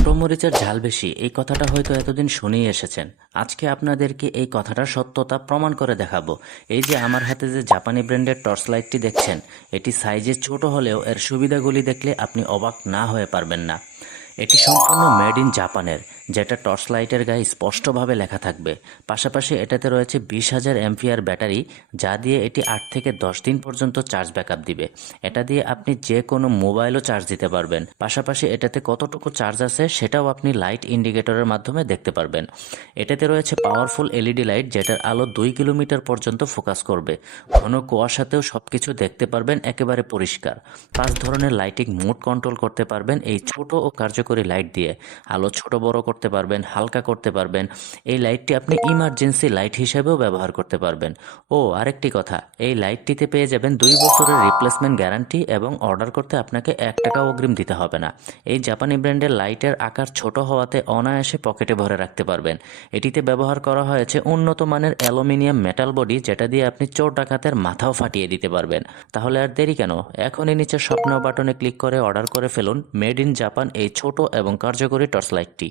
ছোট মরিচের ঝাল বেশি এই কথাটা হয়তো এতদিন শুনেই এসেছেন। আজকে আপনাদেরকে এই কথাটার সত্যতা প্রমাণ করে দেখাবো। এই যে আমার হাতে যে জাপানি ব্র্যান্ডের টর্চ লাইটটি দেখছেন, এটি সাইজে ছোট হলেও এর সুবিধাগুলি দেখলে আপনি অবাক না হয়ে পারবেন না। এটি সম্পূর্ণ মেড ইন জাপানের, যেটা টর্চ লাইটের গায়ে স্পষ্টভাবে লেখা থাকবে। পাশাপাশি এটাতে রয়েছে 20,000 অ্যাম্পিয়ার ব্যাটারি, যা দিয়ে এটি 8 থেকে 10 দিন পর্যন্ত চার্জ ব্যাকআপ দিবে। এটা দিয়ে আপনি যে কোনো মোবাইলও চার্জ দিতে পারবেন। পাশাপাশি এটাতে কতটুকু চার্জ আছে সেটাও আপনি লাইট ইন্ডিকেটরের মাধ্যমে দেখতে পারবেন। এটাতে রয়েছে পাওয়ারফুল এলইডি লাইট, যেটার আলো 2 কিলোমিটার পর্যন্ত ফোকাস করবে। ঘন কুয়াশাতেও সবকিছু দেখতে পারবেন একেবারে পরিষ্কার। 5 ধরনের লাইটিং মোড কন্ট্রোল করতে পারবেন এই ছোট ও কার্যকরী লাইট দিয়ে। আলো ছোট বড় করতে পারবেন, হালকা করতে পারবেন। এই লাইটটি আপনি ইমার্জেন্সি লাইট হিসেবেও ব্যবহার করতে পারবেন। ও আরেকটি কথা, এই লাইটটিতে পেয়ে যাবেন 2 বছরের রিপ্লেসমেন্ট গ্যারান্টি এবং অর্ডার করতে আপনাকে 1 টাকাও অগ্রিম দিতে হবে না। এই জাপানি ব্র্যান্ডের লাইটের আকার ছোট হওয়াতে অনায়াসে পকেটে ভরে রাখতে পারবেন। এটিতে ব্যবহার করা হয়েছে উন্নত মানের অ্যালুমিনিয়াম মেটাল বডি, যেটা দিয়ে আপনি চোর ডাকাতের মাথাও ফাটিয়ে দিতে পারবেন। তাহলে আর দেরি কেন, এখনই নিচে স্বপ্ন বাটনে ক্লিক করে অর্ডার করে ফেলুন মেড ইন জাপান এই ছোট এবং কার্যকরী টর্চ লাইটটি।